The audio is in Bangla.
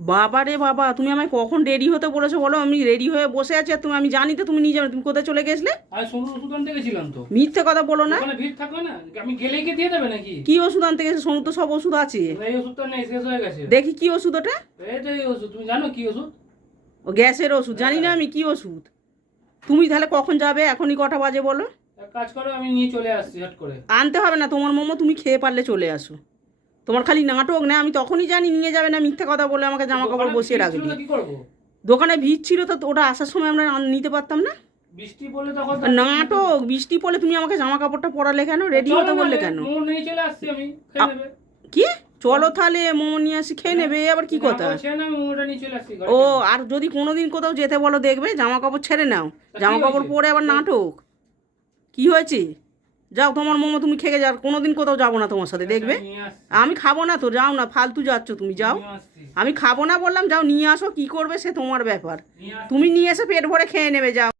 বাবা রে বাবা, তুমি আমায় কখন রেডি হতে বলেছো বলো? আমি রেডি হয়ে বসে আছি আর আমি জানি তো তুমি নিয়ে যাবে। তুমি কোথায় চলে গেছিলে? আমি সোনুর ওষুধ আনতে গেছিলাম তো। মিথ্যে কথা বলো না। ওখানে ভিড় থাকবে না? আমি গেলেই কি দিয়ে দেবে নাকি? কি ওষুধ আনতে গেছে? সোনু তো সব ওষুধ আছে। এই ওষুধটা নেই, শেষ হয়ে গেছে। দেখি কি ওষুধ ওটা? এই তো এই ওষুধ, তুমি জানো কি ওষুধ? ও গ্যাসের ওষুধ? জানি না আমি কি ওষুধ। তুমি তাহলে কখন যাবে? এখনই কটা বাজে বলো? এক কাজ করো, আমি নিয়ে চলে আসছি হট করে। আনতে হবে না তোমার মোমো, তুমি খেয়ে পারলে চলে আসো। তোমার খালি নাটক না, আমি তখনই জানি নিয়ে যাবে না, মিথ্যে কথা বলে আমাকে জামা কাপড় বসিয়ে দোকানে ভিড় ছিল রাখবে। তো, কি করবো? দোকানে ভিড় ছিল তো ওটা আসার সময় আমরা নিতে পারতাম না? বৃষ্টি পড়লে তখন নাটক! বৃষ্টি পড়লে তুমি আমাকে জামা কাপড়টা পরালে কেন? রেডি চলো হতে না, বললে কেন? মোমো নিয়ে চলে আসছি আমি, খেয়ে নেবে। কি? চলো তাহলে মোমো নিয়ে আসি, খেয়ে নেবে। এ আবার কি কথা? ছেড়ে না, আমি মোমোটা নিয়ে চলে আসছি ঘরে। ও, আর যদি কোনোদিন কোথাও যেতে বলো দেখবে জামা কাপড় ছেড়ে নাও। তা কি জামা কাপড় হয়েছে? পরে আবার নাটক। কি হয়েছে? যাও, তোমার মোমো তুমি খেয়ে যাও। কোনোদিন কোথাও যাবো না তোমার সাথে, দেখবে। নিয়ে আসছি, আমি খাবো না তো, যাও না, ফালতু যাচ্ছ তুমি, যাও। নিয়ে আসছি, আমি খাবো না বললাম, যাও নিয়ে আসো। কি করবে সে তোমার ব্যাপার। নিয়ে আসছি। তুমি নিয়ে এসে পেট ভরে খেয়ে নেবে, যাও।